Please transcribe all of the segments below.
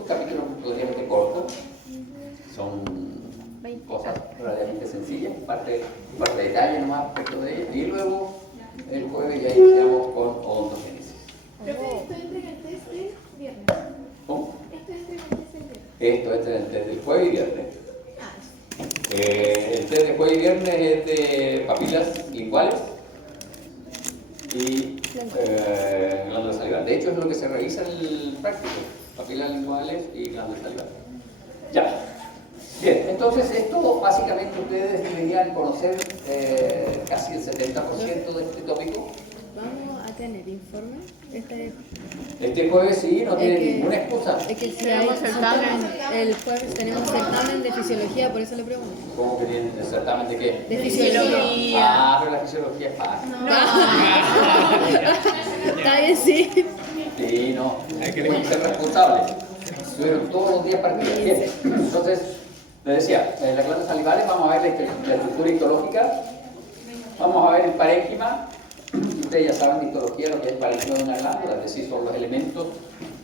un capítulo relativamente corto, son cosas relativamente sencillas, parte de detalle nomás respecto de ellas, y luego el jueves ya iniciamos con ontogénesis. Esto entre el test es viernes. ¿Cómo? Esto entre el test es viernes. Esto es entre el jueves y viernes. Ah, El test de jueves y viernes es de papilas linguales y glándulas salivales. De hecho, es lo que se revisa en el práctico: papilas linguales y glándulas salivales. Ya. Bien, entonces esto básicamente ustedes deberían conocer casi el 70% de este tópico. ¿Vamos a tener informe? Este jueves sí, no tiene ninguna excusa. Es que si hay certamen, el jueves tenemos certamen de fisiología, por eso le pregunto. ¿Cómo que tienen el certamen de qué? De fisiología. Ah, pero la fisiología es fácil. Está bien, sí. Sí, no, hay que ser responsable. Estuvieron todos los días partidos. Bien, entonces, les decía, en las glándulas salivales vamos a ver la estructura histológica, vamos a ver el parénquima. Ustedes ya saben de histología lo que es el parénquima de una glándula, es decir, son los elementos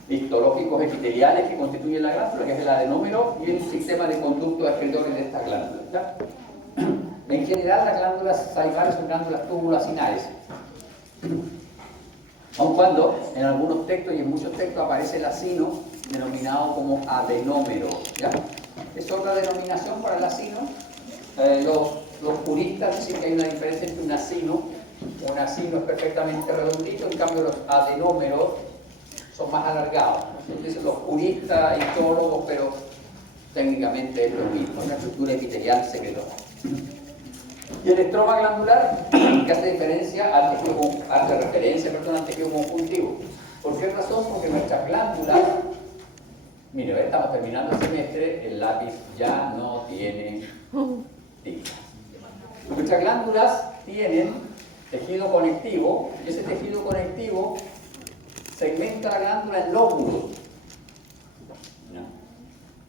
histológicos epiteliales que constituyen la glándula, que es el adenómero y el sistema de conductos excretores de estas glándulas. ¿Ya? En general, las glándulas salivales son glándulas tubulacinares, aun cuando en algunos textos y en muchos textos aparece el acino denominado como adenómero. ¿Ya? Es otra denominación para el acino. Los puristas dicen que hay una diferencia entre un acino es perfectamente redondito, en cambio los adenómeros son más alargados. Entonces los puristas, histólogos, pero técnicamente es lo mismo, una estructura epitelial secretora. Y el estroma glandular, que hace referencia al tejido conjuntivo. ¿Por qué razón? Porque nuestras glándulas, mire, estamos terminando el semestre, el lápiz ya no tiene tinta. Nuestras glándulas tienen tejido conectivo, y ese tejido conectivo segmenta la glándula en lóbulos.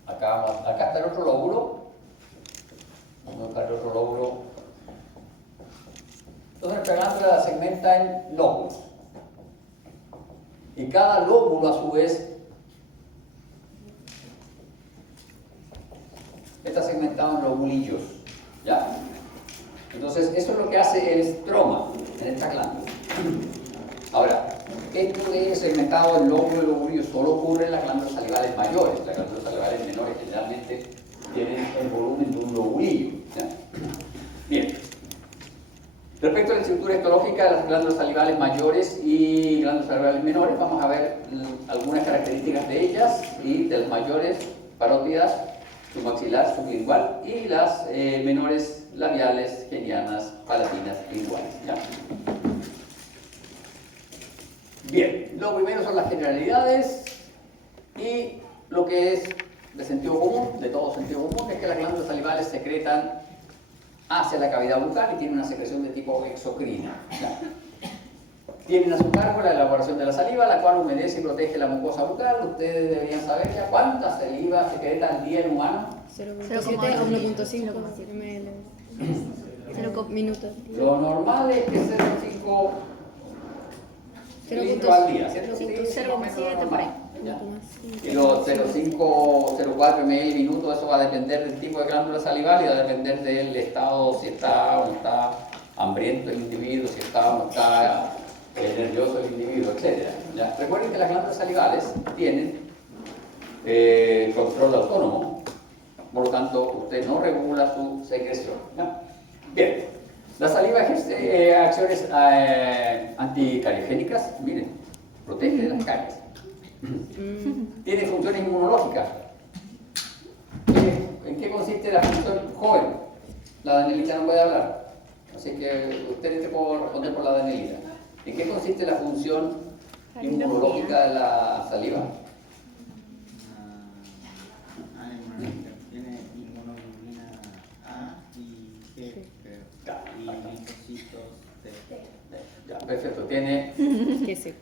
Acá está el otro lóbulo. Vamos a buscar el otro lóbulo. Entonces nuestra glándula la segmenta en lóbulos. Y cada lóbulo a su vez está segmentado en lobulillos. ¿Ya? Entonces, eso es lo que hace el estroma en esta glándula. Ahora, esto de segmentado en lóbulo y lobulillo solo ocurre en las glándulas salivales mayores. Las glándulas salivales menores generalmente tienen el volumen de un lobulillo. ¿Ya? Bien. Respecto a la estructura histológica de las glándulas salivales mayores y glándulas salivales menores, vamos a ver algunas características de ellas y de las mayores: parótidas, submaxilar, sublingual, y las menores labiales, genianas, palatinas, linguales. ¿Ya? Bien, lo primero son las generalidades, y lo que es de sentido común, de todo sentido común, es que las glándulas salivales secretan hacia la cavidad bucal y tienen una secreción de tipo exocrina. ¿Ya? Tienen a su cargo la elaboración de la saliva, la cual humedece y protege la mucosa bucal. Ustedes deberían saber ya cuánta saliva secreta al día en humano. 0.7 a 1.5 ml. 0 minutos. Lo normal es que 0,5 litros al día, ¿cierto? Sí, 0,7 por ahí. Ya. Y los 0,5, 0,4 ml minutos, eso va a depender del tipo de glándula salival y va a depender del estado, si está o no está hambriento el individuo, si está o no está nervioso el individuo, etc. ¿Ya? Recuerden que las glándulas salivales tienen control autónomo, por lo tanto usted no regula su secreción. ¿Ya? Bien, la saliva ejerce acciones anticariogénicas, miren, protege de las caries. Tiene funciones inmunológicas. ¿En qué consiste la función joven? La Danielita no puede hablar, así que usted te puede responder por la Danielita. ¿En qué consiste la función inmunológica de la saliva? Tiene inmunoglobulina A y G, y linfocitos T. Ya, perfecto. Tiene ¿Qué sé?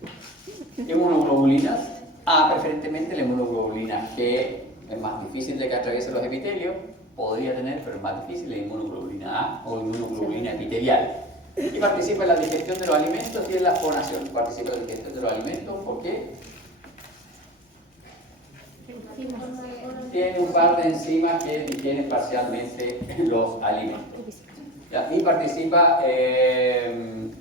inmunoglobulinas A, preferentemente la inmunoglobulina G es más difícil de que atraviese los epitelios, podría tener, pero es más difícil, la inmunoglobulina A o inmunoglobulina epitelial. Y participa en la digestión de los alimentos y en la fonación. Participa en la digestión de los alimentos, ¿por qué? Tiene un par de enzimas que digieren parcialmente los alimentos. ¿Ya? Y participa en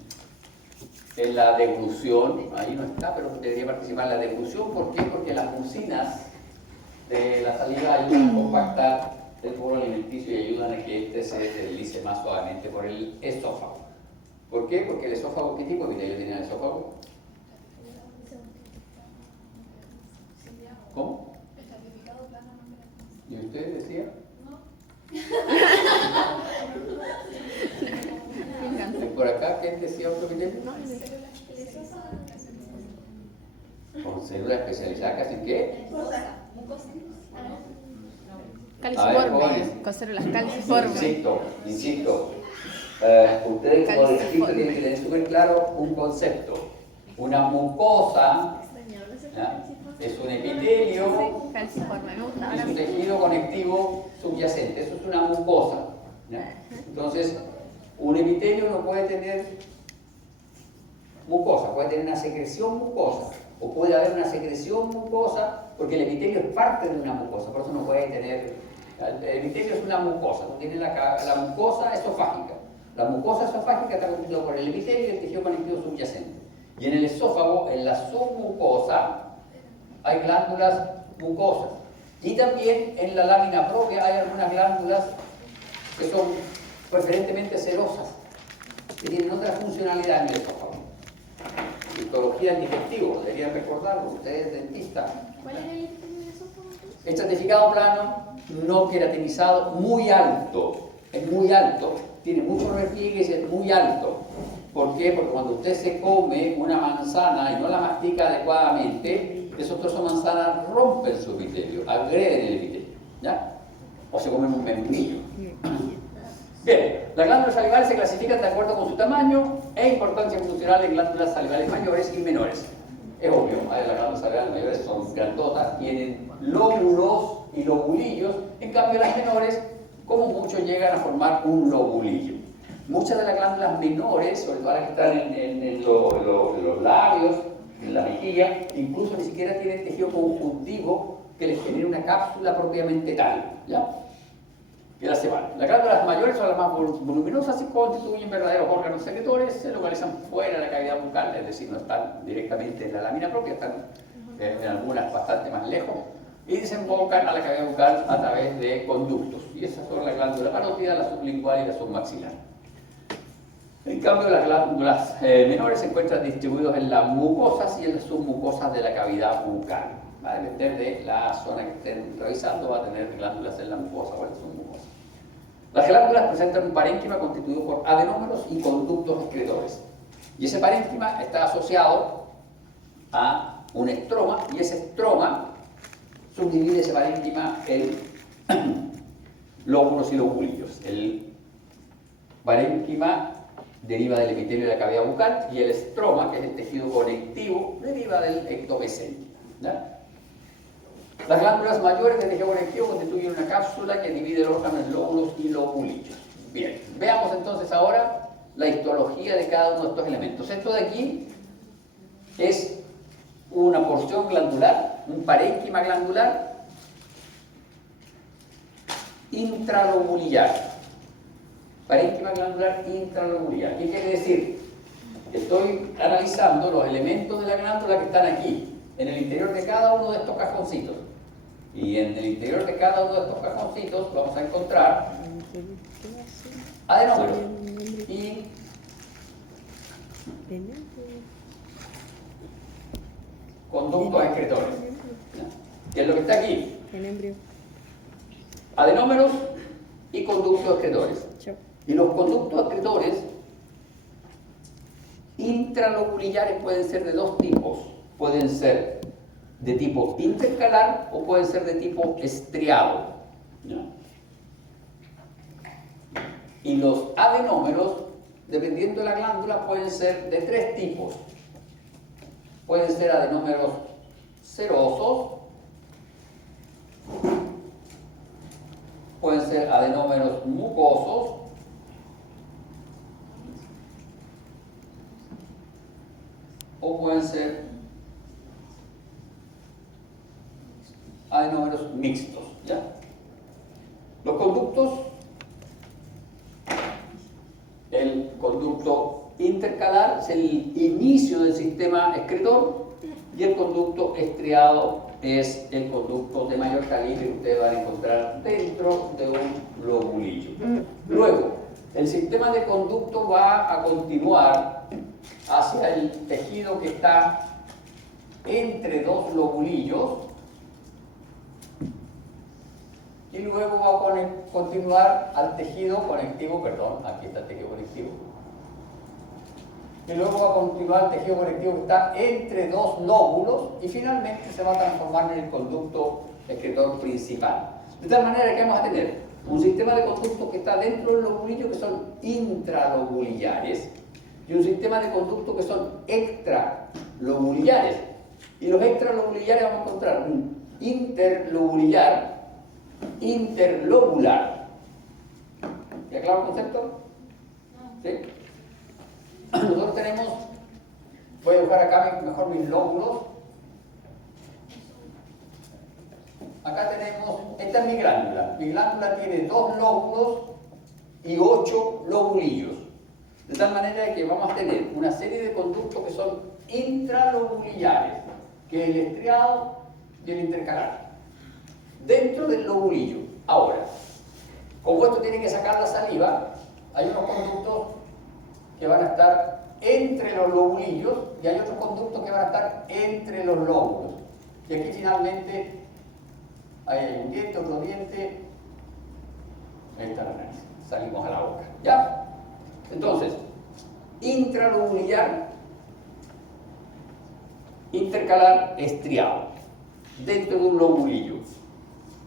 la deglución, ahí no está, pero debería participar en la deglución. ¿Por qué? Porque las mucinas de la saliva ayudan a compactar el bolo alimenticio y ayudan a que éste se deslice más suavemente por el esófago. ¿Por qué? Porque el esófago, ¿qué tipo de epitelio tiene el esófago? ¿Cómo? ¿Y usted decía? ¿Y por acá quién decía otro epitelio? Con células especializadas, ¿en qué? Calciforme, con células calciformes. Insisto. Ustedes como dentistas tienen que tener súper claro un concepto. Una mucosa, ¿ya?, es un epitelio, Calciforme, me gusta. es un tejido conectivo subyacente. Eso es una mucosa, ¿ya? Entonces, un epitelio no puede tener mucosa, puede tener una secreción mucosa, o puede haber una secreción mucosa, porque el epitelio es parte de una mucosa, por eso no puede tener. El epitelio es una mucosa, no tiene la mucosa esofágica. La mucosa esofágica está constituida por el epitelio y el tejido conectivo subyacente. Y en el esófago, en la submucosa, hay glándulas mucosas. Y también en la lámina propia hay algunas glándulas que son preferentemente serosas, que tienen otra funcionalidad en el esófago. Histología del digestivo, deberían recordarlo, ustedes dentistas. ¿Cuál era el epitelio del esófago? Estratificado plano, no queratinizado, muy alto. Es muy alto, tiene muchos repliegues y es muy alto. ¿Por qué? Porque cuando usted se come una manzana y no la mastica adecuadamente, esos trozos de manzana rompen su epitelio, agreden el epitelio, ¿ya? O se comen un membrillo. Bien, las glándulas salivales se clasifican de acuerdo con su tamaño e importancia funcional en glándulas salivales mayores y menores. Es obvio, las glándulas salivales mayores son grandotas, tienen lóbulos y lobulillos, en cambio las menores, como mucho, llegan a formar un lobulillo. Muchas de las glándulas menores, sobre todo las que están en los labios, en la mejilla, incluso ni siquiera tienen tejido conjuntivo que les genere una cápsula propiamente tal, ¿ya? Que las separan. Las glándulas mayores son las más voluminosas y constituyen verdaderos órganos secretores, se localizan fuera de la cavidad bucal, es decir, no están directamente en la lámina propia, están en algunas bastante más lejos, y desembocan a la cavidad bucal a través de conductos. Y esas son las glándulas parótidas, la sublingual y la submaxilar. En cambio, las glándulas menores se encuentran distribuidas en las mucosas y en las submucosas de la cavidad bucal. Va a depender de la zona que estén revisando, va a tener glándulas en la mucosa o en la submucosa. Las glándulas presentan un parénquima constituido por adenómeros y conductos excretores. Y ese parénquima está asociado a un estroma, y ese estroma subdivide ese parénquima en lóbulos y lobulillos. El parénquima deriva del epitelio de la cavidad bucal y el estroma, que es el tejido conectivo, deriva del ectomesénquima, ¿ya? Las glándulas mayores del tejido conectivo constituyen una cápsula que divide el órgano en lóbulos y lobulillos. Bien, veamos entonces ahora la histología de cada uno de estos elementos. Esto de aquí es una porción glandular, un parénquima glandular intralobulillar. Parénquima glandular intralobulillar. ¿Qué quiere decir? Estoy analizando los elementos de la glándula que están aquí, en el interior de cada uno de estos cajoncitos. Y en el interior de cada uno de estos cajoncitos vamos a encontrar adenómeros y conductos excretores. ¿Qué es lo que está aquí? El embrio. Adenómeros y conductos excretores. Y los conductos excretores intralobulillares pueden ser de dos tipos. Pueden ser de tipo intercalar o pueden ser de tipo estriado, ¿no? Y los adenómeros, dependiendo de la glándula, pueden ser de tres tipos. Pueden ser adenómeros serosos, pueden ser adenómeros mucosos, o pueden ser adenómeros adenómeros mixtos. ¿Ya? Los conductos, el conducto intercalar es el inicio del sistema excretor y el conducto estriado es el conducto de mayor calibre que ustedes van a encontrar dentro de un lobulillo. Luego, el sistema de conducto va a continuar hacia el tejido que está entre dos lobulillos y luego va a continuar al tejido conectivo, perdón, aquí está el tejido conectivo, y luego va a continuar el tejido conectivo que está entre dos lóbulos y finalmente se va a transformar en el conducto excretor principal. De tal manera que vamos a tener un sistema de conductos que está dentro del lobulillo que son intralobulillares y un sistema de conductos que son extralobulillares. Y los extralobulillares vamos a encontrar un interlobulillar, interlobular. ¿Ya claro el concepto? ¿Sí? Nosotros tenemos, voy a dibujar acá mejor mis lóbulos. Acá tenemos, esta es mi glándula. Mi glándula tiene 2 lóbulos y 8 lobulillos. De tal manera que vamos a tener una serie de conductos que son intralobulillares, que es el estriado y el intercalar, dentro del lobulillo. Ahora, como esto tiene que sacar la saliva, hay unos conductos que van a estar entre los lobulillos y hay otros conductos que van a estar entre los lóbulos. Y aquí finalmente hay un diente, otro diente, ahí está la nariz, salimos a la boca. ¿Ya? Entonces, intralobulillar, intercalar, estriado, dentro de un lobulillo.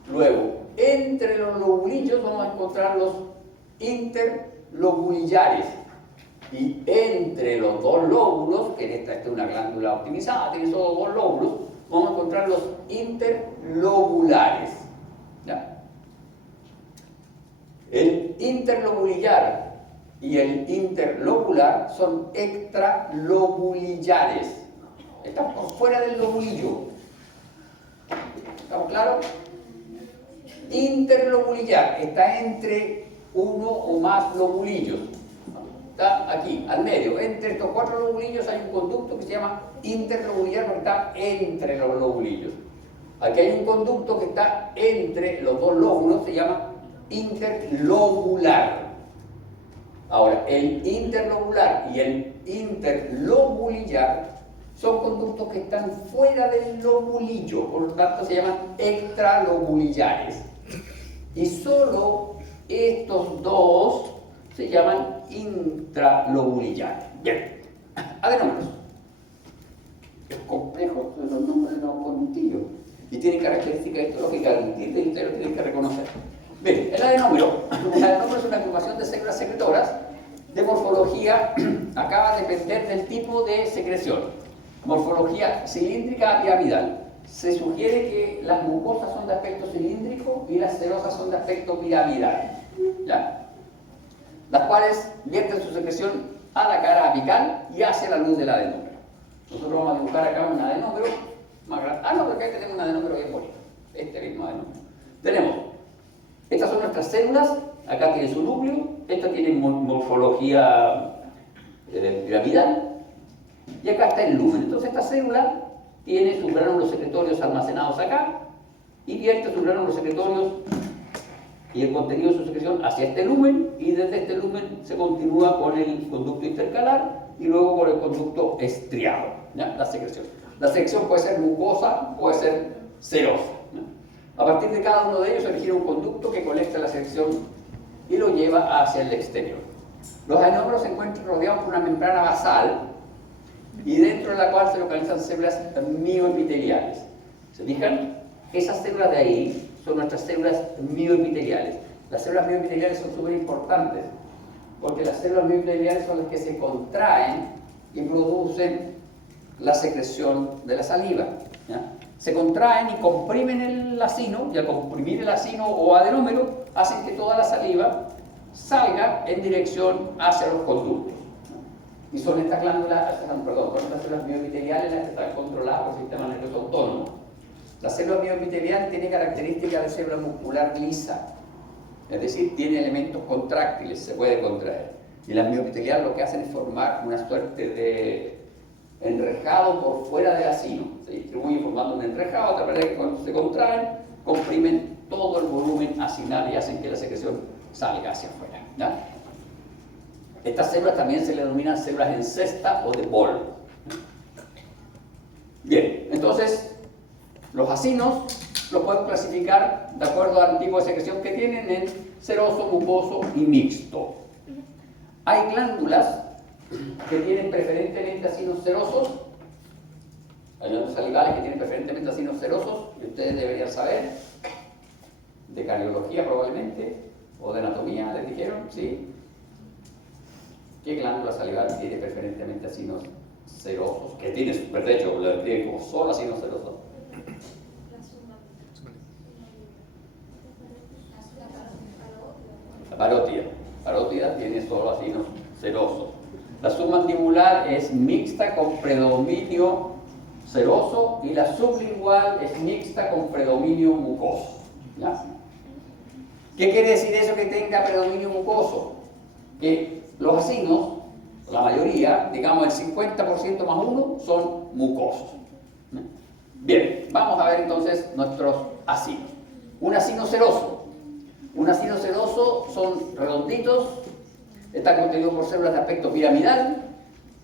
Luego, entre los lobulillos vamos a encontrar los interlobulillares. Y entre los dos lóbulos, que esta es una glándula optimizada, tiene solo 2 lóbulos, vamos a encontrar los interlobulares. ¿Ya? El interlobulillar y el interlobular son extralobulillares. Están por fuera del lobulillo. ¿Estamos claros? Interlobulillar está entre uno o más lobulillos. Está aquí, al medio. Entre estos 4 lobulillos hay un conducto que se llama interlobulillar porque está entre los lobulillos. Aquí hay un conducto que está entre los 2 lóbulos, se llama interlobular. Ahora, el interlobular y el interlobulillar son conductos que están fuera del lobulillo, por lo tanto se llaman extralobulillares. Y solo estos 2 se llaman intralobulillares. Bien, adenómeros. Es complejo, pero los nombres no contigo. Y tiene características histológicas distintas y ustedes lo tienen que reconocer. Bien, el adenómero es una agrupación de células secretoras de morfología, acá va a depender del tipo de secreción. Morfología cilíndrica piramidal. Se sugiere que las mucosas son de aspecto cilíndrico y las serosas son de aspecto piramidal. ¿Ya? Las cuales vierten su secreción a la cara apical y hacia la luz del adenómero. Nosotros vamos a dibujar acá un adenómero más grande. Ah, no, porque acá tenemos un adenómero bien bonito. Este mismo adenómero. Tenemos, estas son nuestras células, acá tiene su núcleo, esta tiene morfología piramidal, y acá está el lumen. Entonces esta célula tiene sus gránulos secretorios almacenados acá, y vierte sus gránulos secretorios y el contenido de su secreción hacia este lumen, y desde este lumen se continúa con el conducto intercalar y luego con el conducto estriado, ¿ya? La secreción. La secreción puede ser mucosa, puede ser serosa, ¿ya? A partir de cada uno de ellos se elegirá un conducto que colecta la secreción y lo lleva hacia el exterior. Los adenómeros se encuentran rodeados por una membrana basal y dentro de la cual se localizan células mioepiteliales. ¿Se fijan? Esas células de ahí son nuestras células mioepiteliales. Las células mioepiteliales son súper importantes porque las células mioepiteliales son las que se contraen y producen la secreción de la saliva, ¿ya? Se contraen y comprimen el acino, y al comprimir el acino o adenómero hacen que toda la saliva salga en dirección hacia los conductos. Y son estas glándulas, son estas células mioepiteliales las que están controladas por el sistema nervioso autónomo. La célula mioepitelial tiene características de célula muscular lisa, es decir, tiene elementos contráctiles, se puede contraer. Y las mioepiteliales lo que hacen es formar una suerte de enrejado por fuera del acino. Se distribuye formando un enrejado, de tal manera que cuando se contraen, comprimen todo el volumen acinal y hacen que la secreción salga hacia afuera, ¿ya? Estas células también se le denominan células en cesta o de bol. Bien, entonces, los acinos los podemos clasificar de acuerdo al tipo de secreción que tienen en seroso, mucoso y mixto. Hay glándulas que tienen preferentemente acinos serosos, hay glándulas salivales que tienen preferentemente acinos serosos, y ustedes deberían saber, de cardiología probablemente, o de anatomía, les dijeron, ¿sí? ¿Qué glándula salival tiene preferentemente acinos serosos? Que tiene, de hecho, lo tiene como solo acinos serosos. La parótida. La parótida tiene solo acinos serosos. La submandibular es mixta con predominio seroso y la sublingual es mixta con predominio mucoso. ¿Ya? ¿Qué quiere decir eso que tenga predominio mucoso? Que los acinos, la mayoría, digamos el 50% más 1, son mucosos. Bien, vamos a ver entonces nuestros acinos. Un acino seroso. Un acino seroso son redonditos, están constituidos por células de aspecto piramidal,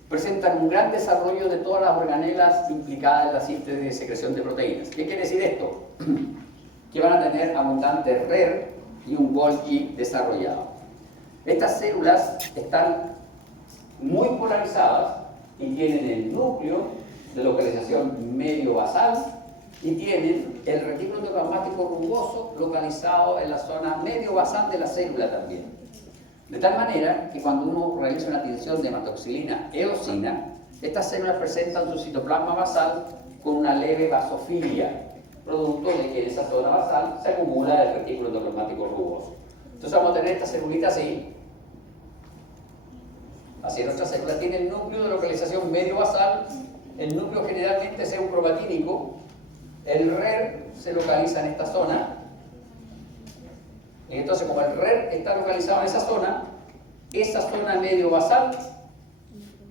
presentan un gran desarrollo de todas las organelas implicadas en la síntesis de secreción de proteínas. ¿Qué quiere decir esto? Que van a tener abundante RER y un Golgi desarrollado. Estas células están muy polarizadas y tienen el núcleo de localización medio basal y tienen el retículo endoplasmático rugoso localizado en la zona medio basal de la célula también. De tal manera que cuando uno realiza una tinción de hematoxilina eosina, estas células presentan su citoplasma basal con una leve basofilia, producto de que en esa zona basal se acumula el retículo endoplasmático rugoso. Entonces vamos a tener esta celulita así. Así nuestra célula tiene el núcleo de localización medio basal, el núcleo generalmente es eucromatínico, el RER se localiza en esta zona, y entonces como el RER está localizado en esa zona medio basal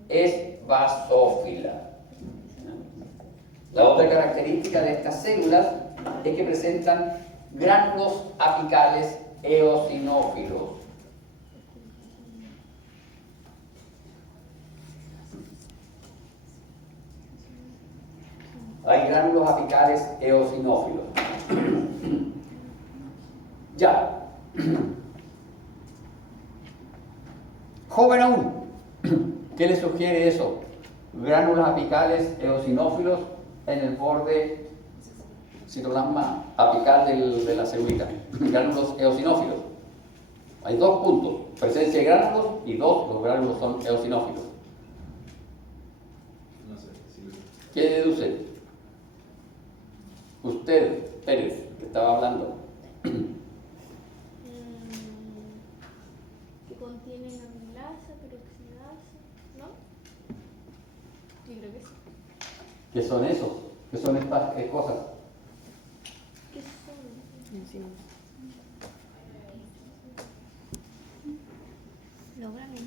es basófila. La otra característica de estas células es que presentan gránulos apicales eosinófilos. Hay gránulos apicales eosinófilos. Ya. Joven aún. ¿Qué le sugiere eso? Gránulos apicales eosinófilos en el borde citoplasma apical de la celulita. Gránulos eosinófilos. Hay dos puntos. Presencia de gránulos y los gránulos son eosinófilos. No sé, sí. ¿Qué deduce? Usted, Pérez, que estaba hablando. Que contienen amilasa, peroxidasa, ¿no? Yo creo que sí. ¿Qué son esos? ¿Qué son estas cosas? ¿Qué son? Enzimas. Los gránulos.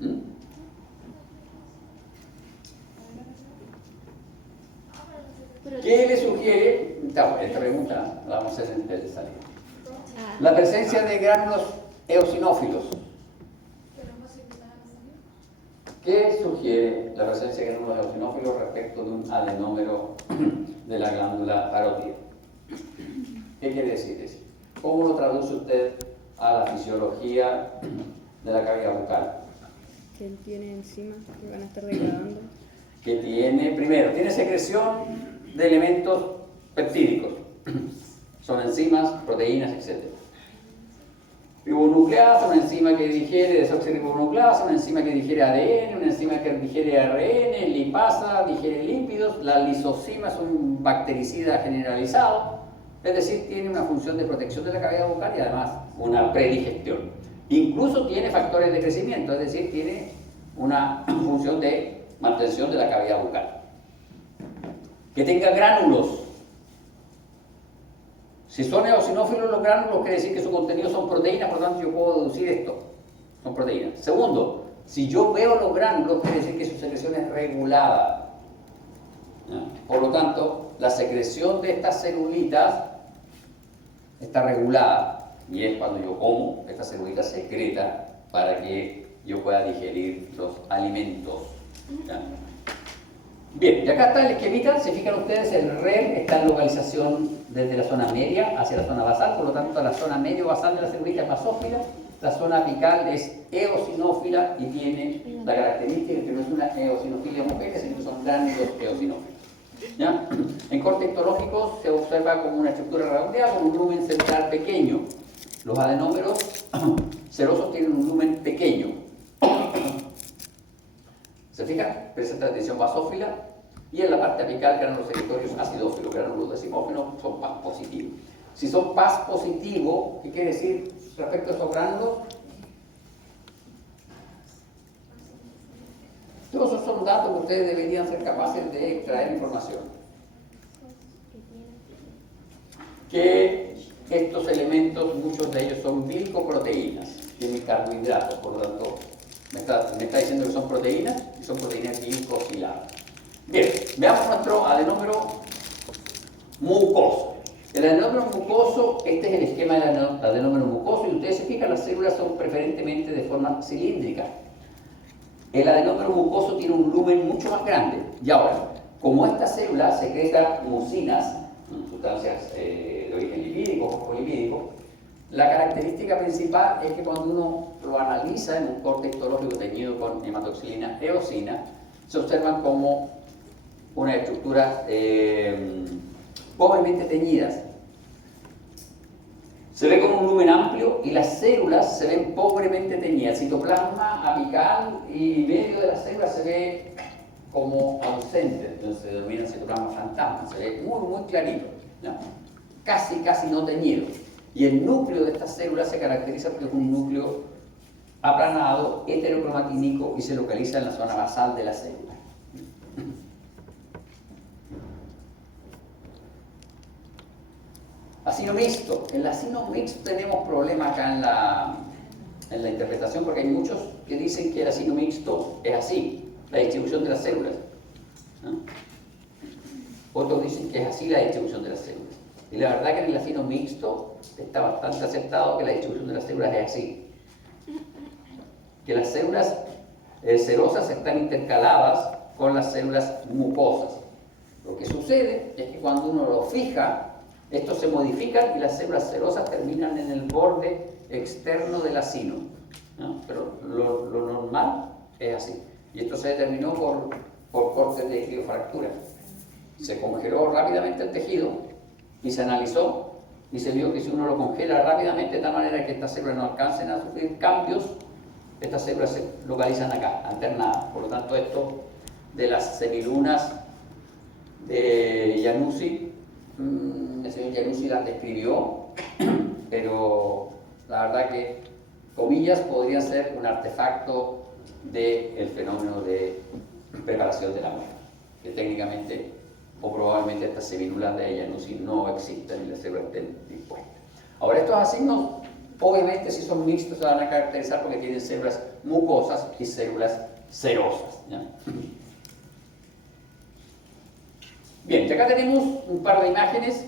¿Mm? ¿Qué le sugiere? Esta pregunta la vamos a hacer antes de salir. La presencia de gránulos eosinófilos. ¿Qué sugiere la presencia de gránulos eosinófilos respecto de un adenómero de la glándula parótida? ¿Qué quiere decir eso? ¿Cómo lo traduce usted a la fisiología de la cavidad bucal? Que él tiene enzimas que van a estar degradando. Que tiene, primero, tiene secreción de elementos peptídicos. Son enzimas, proteínas, etc. Ribonucleasa, una enzima que digiere desoxirribonucleasa, una enzima que digiere ADN, una enzima que digiere ARN, lipasa, digiere lípidos. La lisozima es un bactericida generalizado, es decir, tiene una función de protección de la cavidad bucal y además una predigestión. Incluso tiene factores de crecimiento, es decir, tiene una función de mantención de la cavidad bucal. Que tenga gránulos Si son eosinófilos los gránulos, quiere decir que su contenido son proteínas, por lo tanto yo puedo deducir esto. Son proteínas. Segundo, si yo veo los gránulos, quiere decir que su secreción es regulada. ¿Ya? Por lo tanto, la secreción de estas celulitas está regulada. Y es cuando yo como, esta celulita secreta para que yo pueda digerir los alimentos. ¿Ya? Bien, y acá está el esquemita. Si fijan ustedes, el REM está en localización desde la zona media hacia la zona basal, por lo tanto la zona medio-basal de la celulita es basófila, la zona apical es eosinófila y tiene la característica de que no es una eosinofilia homogénea, sino que son gránulos eosinófilos. ¿Ya? En corte histológico se observa como una estructura redondeada con un lumen central pequeño. Los adenómeros serosos tienen un lumen pequeño. ¿Se fijan? Presenta tensión basófila y en la parte apical gránulos secretorios acidófilos, gránulos decimógenos son PAS positivos. Si son PAS positivos, ¿qué quiere decir respecto a esos gránulos? Todos esos son datos que ustedes deberían ser capaces de extraer información. Que estos elementos, muchos de ellos son glicoproteínas, tienen carbohidratos, por lo tanto, me está diciendo que son proteínas y son proteínas glicosiladas. Bien, veamos nuestro adenómero mucoso. El adenómero mucoso, este es el esquema del adenómero mucoso y ustedes se fijan, las células son preferentemente de forma cilíndrica. El adenómero mucoso tiene un lumen mucho más grande. Y ahora, como esta célula secreta mucinas, sustancias de origen lipídico, fosfolipídico, la característica principal es que cuando uno lo analiza en un corte histológico teñido con hematoxilina eosina, se observan como unas estructuras pobremente teñidas. Se ve con un lumen amplio y las células se ven pobremente teñidas. El citoplasma apical y medio de las células se ve como ausente, entonces se denomina citoplasma fantasma, se ve muy clarito, ¿no? Casi no teñido. Y el núcleo de estas células se caracteriza porque es un núcleo aplanado, heterocromatínico y se localiza en la zona basal de la célula. Acino mixto. En el acino mixto tenemos problemas acá en la interpretación porque hay muchos que dicen que el acino mixto es así, la distribución de las células, ¿no? Otros dicen que es así la distribución de las células. Y la verdad que en el acino mixto está bastante aceptado que la distribución de las células es así. Que las células serosas están intercaladas con las células mucosas. Lo que sucede es que cuando uno lo fija, estos se modifican y las células serosas terminan en el borde externo del acino, ¿no? Pero lo normal es así. Y esto se determinó por cortes de criofractura. Se congeló rápidamente el tejido y se analizó y se vio que si uno lo congela rápidamente de tal manera que estas células no alcancen a sufrir cambios, estas células se localizan acá, alternadas. Por lo tanto, esto de las semilunas de Januzzi, el señor Januzzi las describió, pero la verdad que, comillas, podría ser un artefacto del fenómeno de preparación de la muerte, que técnicamente o probablemente estas semilunas de Januzzi no existen y las células estén dispuestas. Ahora, estos asignos, obviamente, si son mixtos, se van a caracterizar porque tienen células mucosas y células serosas, ¿ya? Bien, y acá tenemos un par de imágenes.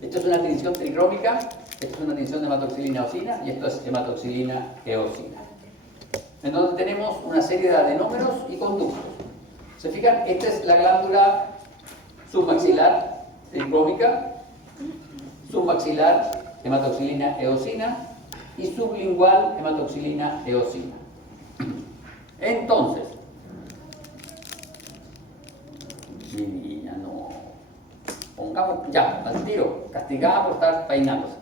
Esto es una tinción tricrómica, esto es una tinción de hematoxilina eosina y esto es hematoxilina eosina. En donde tenemos una serie de adenómeros y conductos. ¿Se fijan? Esta es la glándula submaxilar tricrómica, submaxilar hematoxilina eosina y sublingual hematoxilina eosina. Entonces, mi niña, no. Pongamos ya, al tiro, castigada por estar peinándose.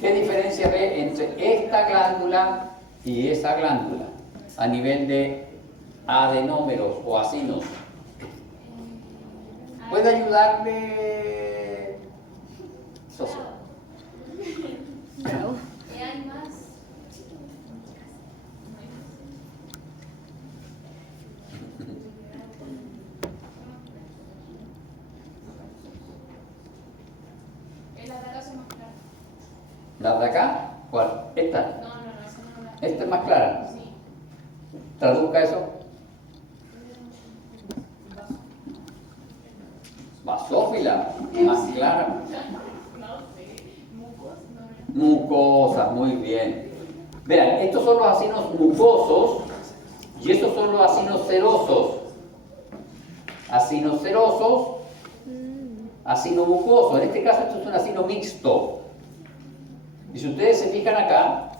¿Qué diferencia ve entre esta glándula y esa glándula a nivel de adenómeros o acinos? ¿Puede ayudarme, socio? Bravo. Hay más. El aparato ¿Las de acá? ¿Cuál? Esta. No, esa no la. Esta es más clara. Sí. Traduzca eso. Basófila, más clara. No sé. Mucos, no. Mucosas, muy bien. Vean, estos son los acinos mucosos y estos son los acinos serosos. Acinos serosos, acino mucoso. En este caso esto es un acino mixto. Y si ustedes se fijan acá,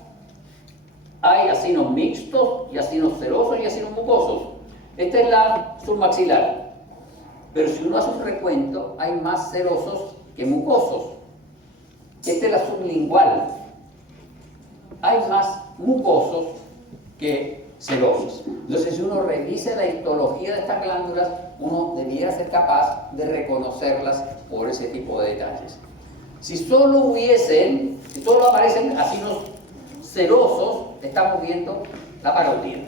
hay acinos mixtos y acinos serosos y acinos mucosos. Esta es la submaxilar. Pero si uno hace un recuento, hay más serosos que mucosos. Esta es la sublingual. Hay más mucosos que serosos. Entonces, si uno revisa la histología de estas glándulas, uno debiera ser capaz de reconocerlas por ese tipo de detalles. Si solo aparecen acinos serosos, estamos viendo la parótida.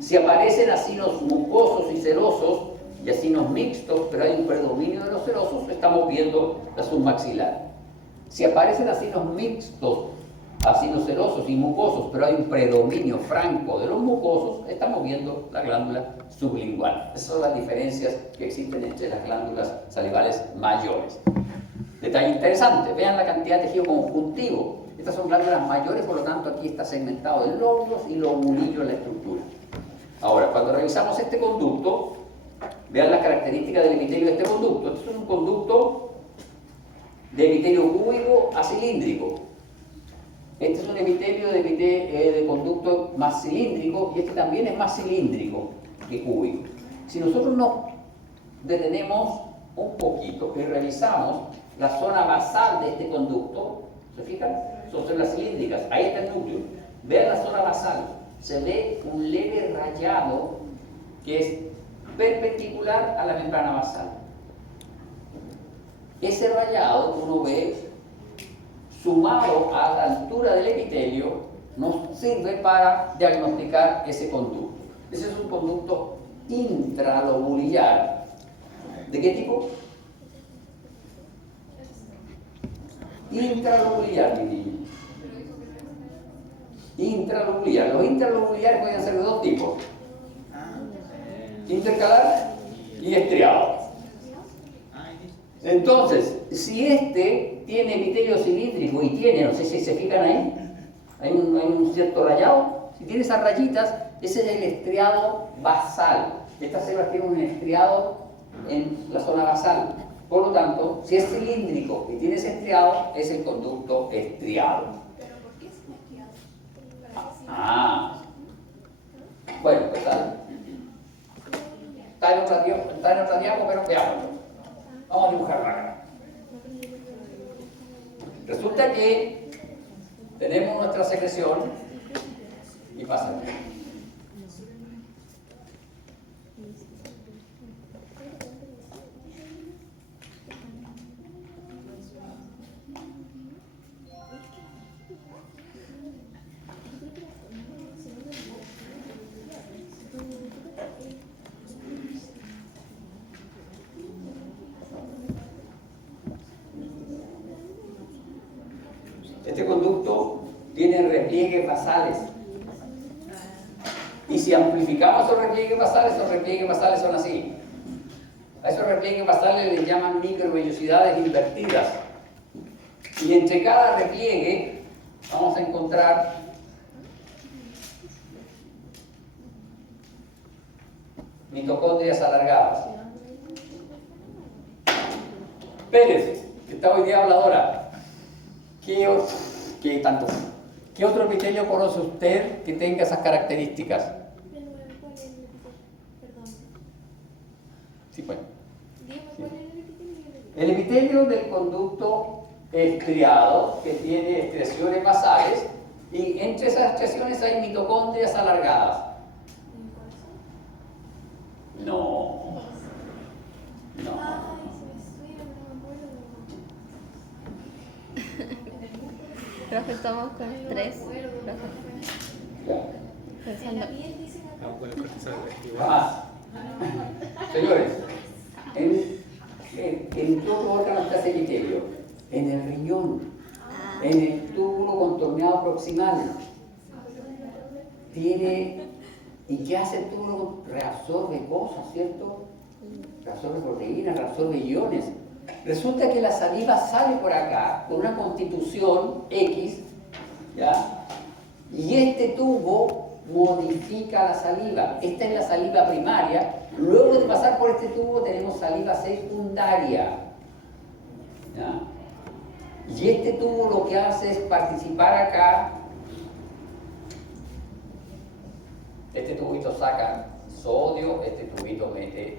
Si aparecen acinos mucosos y serosos y acinos mixtos, pero hay un predominio de los serosos, estamos viendo la submaxilar. Si aparecen acinos mixtos, acinos serosos y mucosos, pero hay un predominio franco de los mucosos, estamos viendo la glándula sublingual. Esas son las diferencias que existen entre las glándulas salivales mayores. Detalle interesante, vean la cantidad de tejido conjuntivo. Estas son glándulas mayores, por lo tanto aquí está segmentado en lóbulos y lobulillo en la estructura. Ahora, cuando revisamos este conducto, vean las características del epitelio de este conducto. Este es un conducto de epitelio cúbico a cilíndrico. Este es un epitelio de conducto más cilíndrico y este también es más cilíndrico que cúbico. Si nosotros nos detenemos un poquito y revisamos la zona basal de este conducto, ¿se fijan? Son células cilíndricas, ahí está el núcleo. Vean la zona basal, se ve un leve rayado que es perpendicular a la membrana basal. Ese rayado que uno ve, sumado a la altura del epitelio, nos sirve para diagnosticar ese conducto. Ese es un conducto intralobulillar. ¿De qué tipo? Intralobulillar, mi niño. Intralobulillar. Los intralobulillares pueden ser de dos tipos: intercalar y estriado. Entonces, si este tiene epitelio cilíndrico y tiene, no sé si se fijan ahí, hay un cierto rayado, si tiene esas rayitas, ese es el estriado basal. Estas células tienen un estriado en la zona basal. Por lo tanto, si es cilíndrico y tiene ese estriado, es el conducto estriado. ¿Pero por qué es estriado? Bueno, pues está en otra diapo, pero veámoslo. Vamos a dibujarlo acá. Resulta que tenemos nuestra secreción y pasa. Este conducto tiene repliegues basales. Y si amplificamos esos repliegues basales son así. A esos repliegues basales les llaman microvellosidades invertidas. Y entre cada repliegue vamos a encontrar mitocondrias alargadas. Pérez, que está hoy día habladora. ¿Qué otro epitelio conoce usted que tenga esas características? ¿Cuál es el epitelio? Perdón. Sí, bueno. Dime cuál es el epitelio. El epitelio del conducto estriado, que tiene estriaciones basales, y entre esas estriaciones hay mitocondrias alargadas. ¿En el corazón? No. No. Ay, se me suena, pero no me acuerdo. Profe, estamos con estrés. Ya. Pensando. Vamos con el cortisol. Más. Señores, ¿en qué otro órgano está ese epitelio? En el riñón. en el túbulo contorneado proximal. Tiene... ¿Y qué hace el túbulo? Reabsorbe cosas, ¿cierto? Reabsorbe proteínas, reabsorbe iones. Resulta que la saliva sale por acá con una constitución X, ¿ya? Y este tubo modifica la saliva. Esta es la saliva primaria. Luego de pasar por este tubo tenemos saliva secundaria, ¿ya? Y este tubo lo que hace es participar acá. Este tubito saca sodio, este tubito mete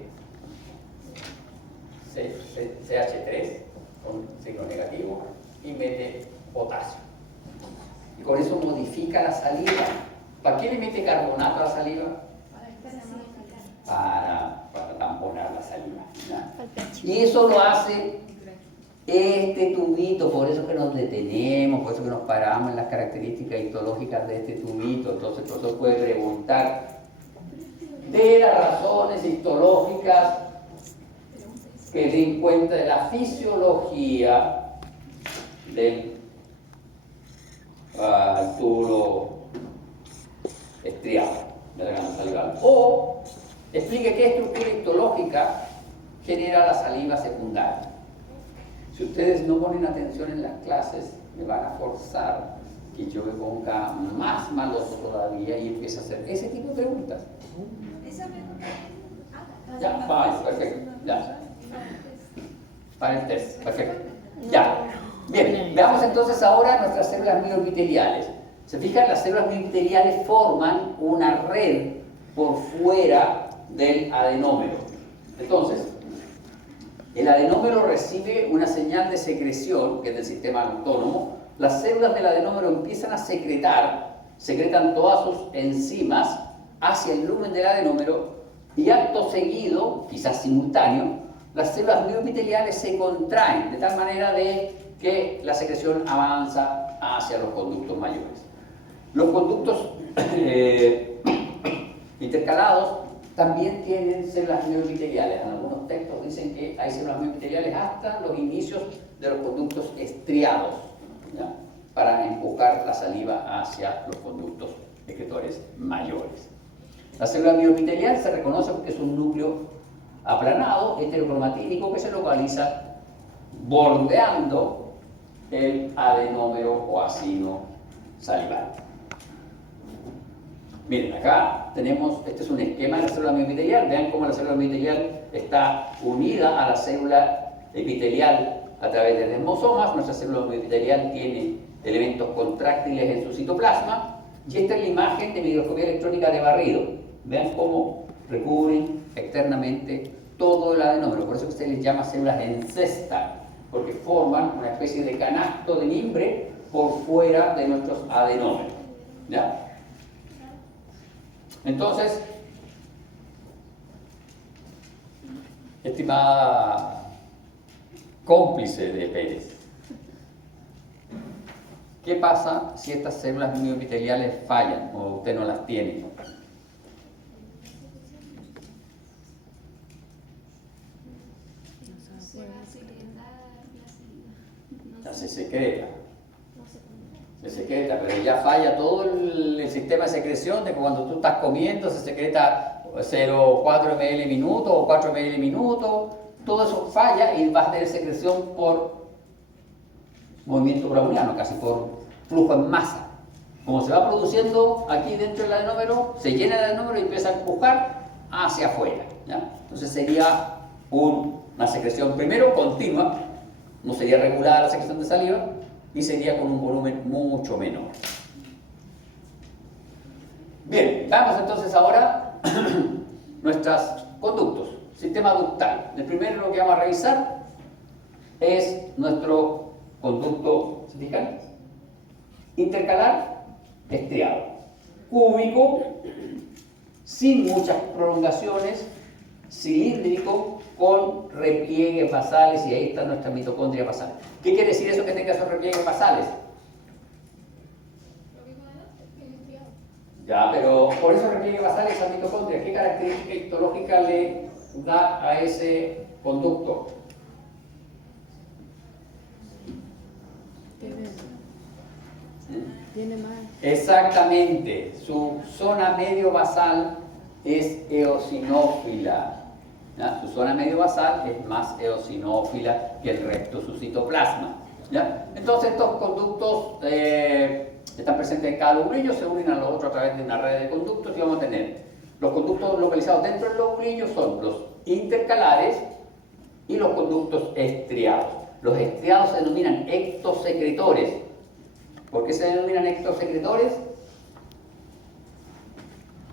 CH3 con signo negativo y mete potasio. Y con eso modifica la saliva. ¿Para qué le mete carbonato a la saliva? Para tamponar la saliva, ¿no? Y eso lo hace este tubito, por eso que nos detenemos, por eso que nos paramos en las características histológicas de este tubito. Entonces el profesor puede preguntar de las razones histológicas que den cuenta de la fisiología del túbulo estriado de la glándula salival, o explique qué estructura histológica genera la saliva secundaria. Si ustedes no ponen atención en las clases, me van a forzar que yo me ponga más maloso todavía y empiece a hacer ese tipo de preguntas. Ya, vale, perfecto, ya. Para el test, perfecto. Ya. Bien, veamos entonces ahora nuestras células mioepiteliales. Se fijan, las células mioepiteliales forman una red por fuera del adenómero. Entonces, el adenómero recibe una señal de secreción, que es del sistema autónomo. Las células del adenómero empiezan a secretan todas sus enzimas hacia el lumen del adenómero y acto seguido, quizás simultáneo, las células mioepiteliales se contraen de tal manera de que la secreción avanza hacia los conductos mayores. Los conductos intercalados también tienen células mioepiteliales. En algunos textos dicen que hay células mioepiteliales hasta los inicios de los conductos estriados, ¿ya? Para empujar la saliva hacia los conductos excretores mayores. La célula mioepitelial se reconoce porque es un núcleo aplanado, heterocromatínico, que se localiza bordeando el adenómero o acino salival. Miren, acá tenemos, este es un esquema de la célula mioepitelial. Vean cómo la célula mioepitelial está unida a la célula epitelial a través de desmosomas. Nuestra célula mioepitelial tiene elementos contráctiles en su citoplasma. Y esta es la imagen de microscopía electrónica de barrido. Vean cómo recubren externamente todo el adenómero. Por eso que se les llama células en cesta, porque forman una especie de canasto de mimbre por fuera de nuestros adenómeros, ¿ya? Entonces, estimada cómplice de Pérez, ¿qué pasa si estas células mioepiteliales fallan o usted no las tiene? Ya se secreta. Se secreta, pero ya falla todo el sistema de secreción de que cuando tú estás comiendo se secreta 0,4 ml minuto o 4 ml minuto. Todo eso falla y vas a tener secreción por movimiento browniano, casi por flujo en masa. Como se va produciendo aquí dentro del adenómero, se llena el adenómero y empieza a empujar hacia afuera, ¿ya? Entonces sería una secreción primero continua, no sería regulada la secreción de saliva y sería con un volumen mucho menor. Bien, veamos entonces ahora nuestros conductos. Sistema ductal. El primero lo que vamos a revisar es nuestro conducto, ¿se fijan? Intercalar estriado, cúbico, sin muchas prolongaciones, cilíndrico, con repliegues basales, y ahí está nuestra mitocondria basal. ¿Qué quiere decir eso que tenga esos repliegues basales? Ya, pero por esos repliegues basales, esa mitocondria, ¿qué característica histológica le da a ese conducto? Tiene más. Exactamente, su zona medio basal es eosinófila. ¿Ya? Su zona medio basal es más eosinófila que el resto de su citoplasma. ¿Ya? Entonces estos conductos están presentes en cada lobulillo, se unen a los otros a través de una red de conductos y vamos a tener los conductos localizados dentro del lobulillo son los intercalares y los conductos estriados. Los estriados se denominan ectosecretores. ¿Por qué se denominan ectosecretores?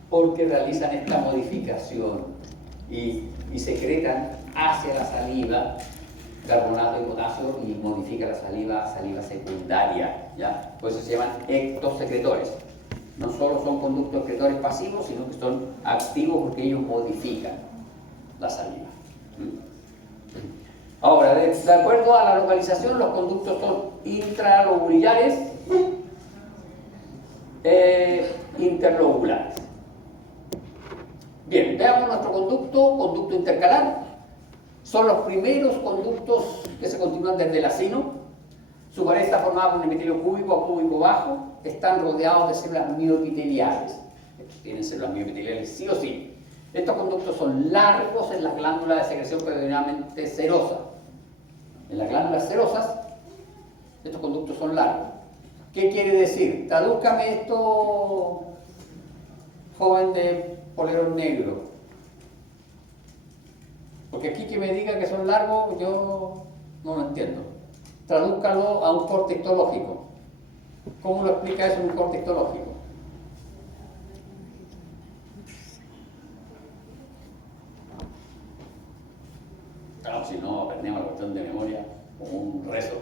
Porque realizan esta modificación y secretan hacia la saliva carbonato de potasio y modifica la saliva a saliva secundaria, ¿ya? Por eso se llaman ectosecretores. No solo son conductos excretores pasivos, sino que son activos porque ellos modifican la saliva. Ahora, de acuerdo a la localización, los conductos son intralobulares e interlobulares. Bien, veamos nuestro conducto intercalar. Son los primeros conductos que se continúan desde el acino. Su pared está formada por un epitelio cúbico o cúbico bajo. Están rodeados de células mioepiteliales. Estos tienen células mioepiteliales sí o sí. Estos conductos son largos en las glándulas de secreción predominantemente serosa. En las glándulas serosas, estos conductos son largos. ¿Qué quiere decir? Tradúzcame esto, joven de polerón negro. Porque aquí que me diga que son largos, yo no lo entiendo. Tradúzcalo a un corte histológico. ¿Cómo lo explica eso en un corte histológico? Claro, si no, aprendemos la cuestión de memoria como un rezo.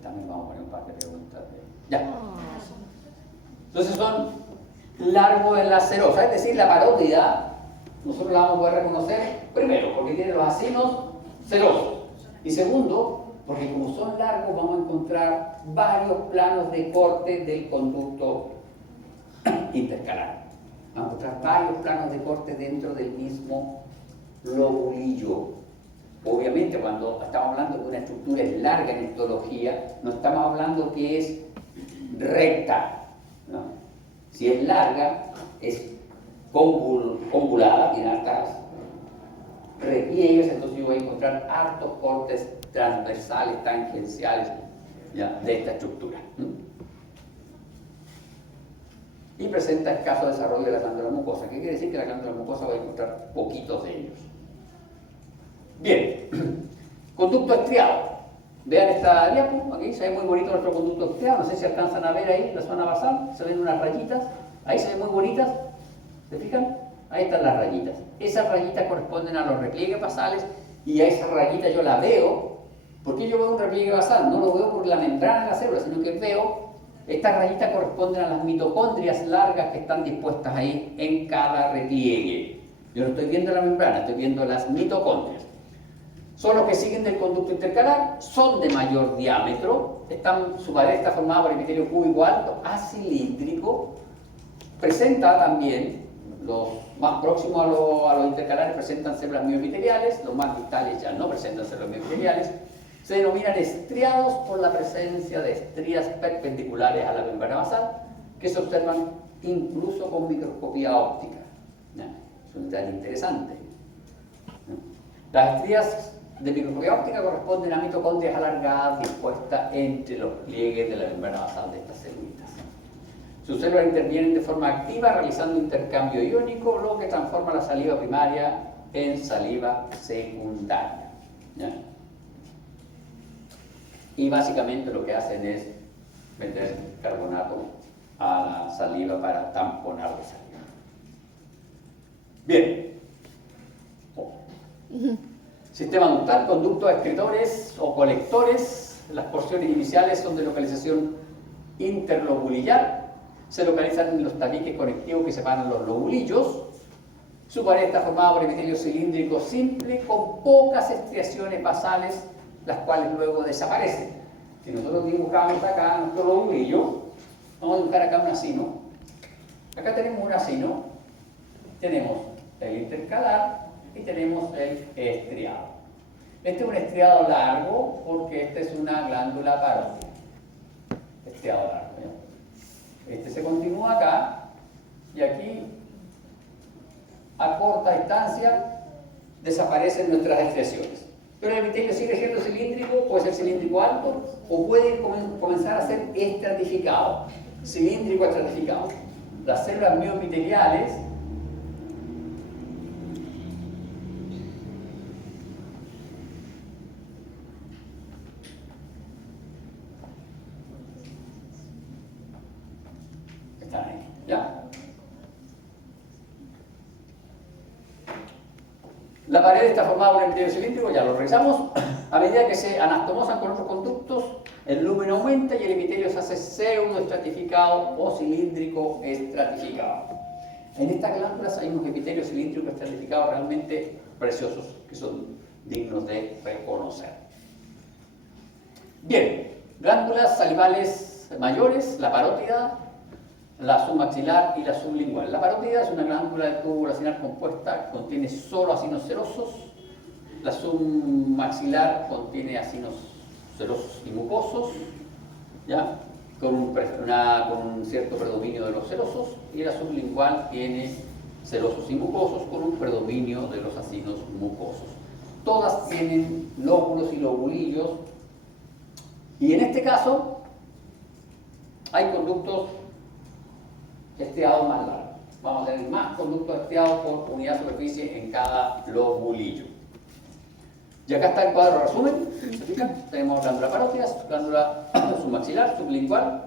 También vamos a poner un par de preguntas. Ya. Entonces son largos en la serosa, es decir, la parótida, nosotros la vamos a poder reconocer, primero, porque tiene los acinos serosos, y segundo, porque como son largos vamos a encontrar varios planos de corte del conducto intercalar. Vamos a encontrar varios planos de corte dentro del mismo lobulillo. Obviamente, cuando estamos hablando de una estructura larga en histología, no estamos hablando que es recta, ¿no? Si es larga, es convolada, tiene hartas repliegues, entonces yo voy a encontrar hartos cortes transversales, tangenciales, ¿ya?, de esta estructura. Y presenta escaso desarrollo de la glándula mucosa. ¿Qué quiere decir? Que la glándula mucosa voy a encontrar poquitos de ellos. Bien, conducto estriado. Vean esta diapo, aquí se ve muy bonito nuestro conducto estriado, no sé si alcanzan a ver ahí la zona basal, se ven unas rayitas, ahí se ven muy bonitas, ¿se fijan? Ahí están las rayitas. Esas rayitas corresponden a los repliegues basales y a esa rayita yo la veo. ¿Por qué yo veo un repliegue basal? No lo veo por la membrana de la célula, sino que veo, estas rayitas corresponden a las mitocondrias largas que están dispuestas ahí en cada repliegue. Yo no estoy viendo la membrana, estoy viendo las mitocondrias. Son los que siguen del conducto intercalar, son de mayor diámetro, su pared está formada por epitelio cúbico alto, acilíndrico, presenta también, los más próximos a los intercalares presentan células mioepiteliales, los más distales ya no presentan células mioepiteliales, se denominan estriados por la presencia de estrías perpendiculares a la membrana basal, que se observan incluso con microscopía óptica. Es un detalle interesante. Las estrías de microscopía óptica corresponden a mitocondrias alargadas dispuestas entre los pliegues de la membrana basal de estas células. Sus células intervienen de forma activa realizando intercambio iónico, lo que transforma la saliva primaria en saliva secundaria. ¿Ya? Y básicamente lo que hacen es meter carbonato a la saliva para tamponar la saliva. Bien. Sistema ductal, conductos excretores o colectores. Las porciones iniciales son de localización interlobulillar. Se localizan en los tabiques conectivos que separan los lobulillos. Su pared está formada por epitelio cilíndrico simple con pocas estriaciones basales, las cuales luego desaparecen. Si nosotros dibujamos acá nuestro lobulillo, vamos a dibujar acá un acino. Acá tenemos un acino, tenemos el intercalar y tenemos el estriado. Este es un estriado largo porque esta es una glándula parótida. Estriado largo. ¿Ya? Este se continúa acá y aquí a corta distancia desaparecen nuestras excreciones. Pero el epitelio sigue siendo cilíndrico, puede ser cilíndrico alto o puede comenzar a ser estratificado. Cilíndrico estratificado. Las células mioepiteliales están ahí, ¿ya? La pared está formada por el epitelio cilíndrico, ya lo revisamos. A medida que se anastomosan con otros conductos, el lumen aumenta y el epitelio se hace pseudoestratificado o cilíndrico estratificado. En estas glándulas hay unos epitelios cilíndricos estratificados realmente preciosos, que son dignos de reconocer. Bien, glándulas salivales mayores, la parótida, la submaxilar y la sublingual. La parótida es una glándula de tubo lacinar compuesta, contiene solo acinos serosos. La submaxilar contiene acinos serosos y mucosos, ¿ya? Con un cierto predominio de los serosos, y la sublingual tiene serosos y mucosos con un predominio de los acinos mucosos. Todas tienen lóbulos y lobulillos, y en este caso hay conductos estriados más largos. Vamos a tener más conductos estriados por unidad de superficie en cada lobulillo. Y acá está el cuadro de resumen. ¿Se fijan? Tenemos glándula parótida, glándula submaxilar, sublingual,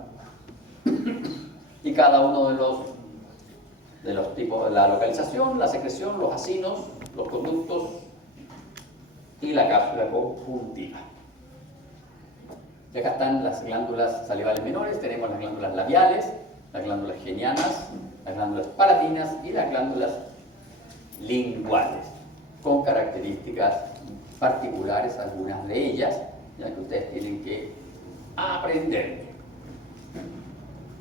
y cada uno de los tipos, la localización, la secreción, los acinos, los conductos y la cápsula conjuntiva. Y acá están las glándulas salivales menores, tenemos las glándulas labiales, las glándulas genianas, las glándulas palatinas y las glándulas linguales, con características particulares, algunas de ellas, ya que ustedes tienen que aprender.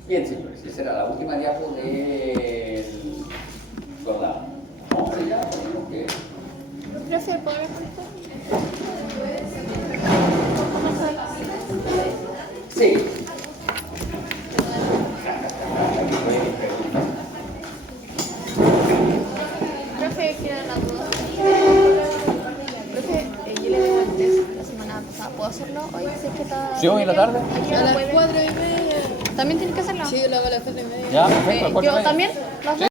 Bien, señores, esa era la última diapo del programa. Vamos allá, tenemos que... Profe, ¿puedo ver esto? Sí. Profe, quiero la duda. Profe, yo le debo el test la semana pasada. ¿Puedo hacerlo hoy? Si es que está... ¿Sí, hoy en la tarde? A las 4:30. ¿También tienes que hacerlo? Sí, lo hago a las 4:30. Ya, perfecto. ¿Yo también? ¿Las dos?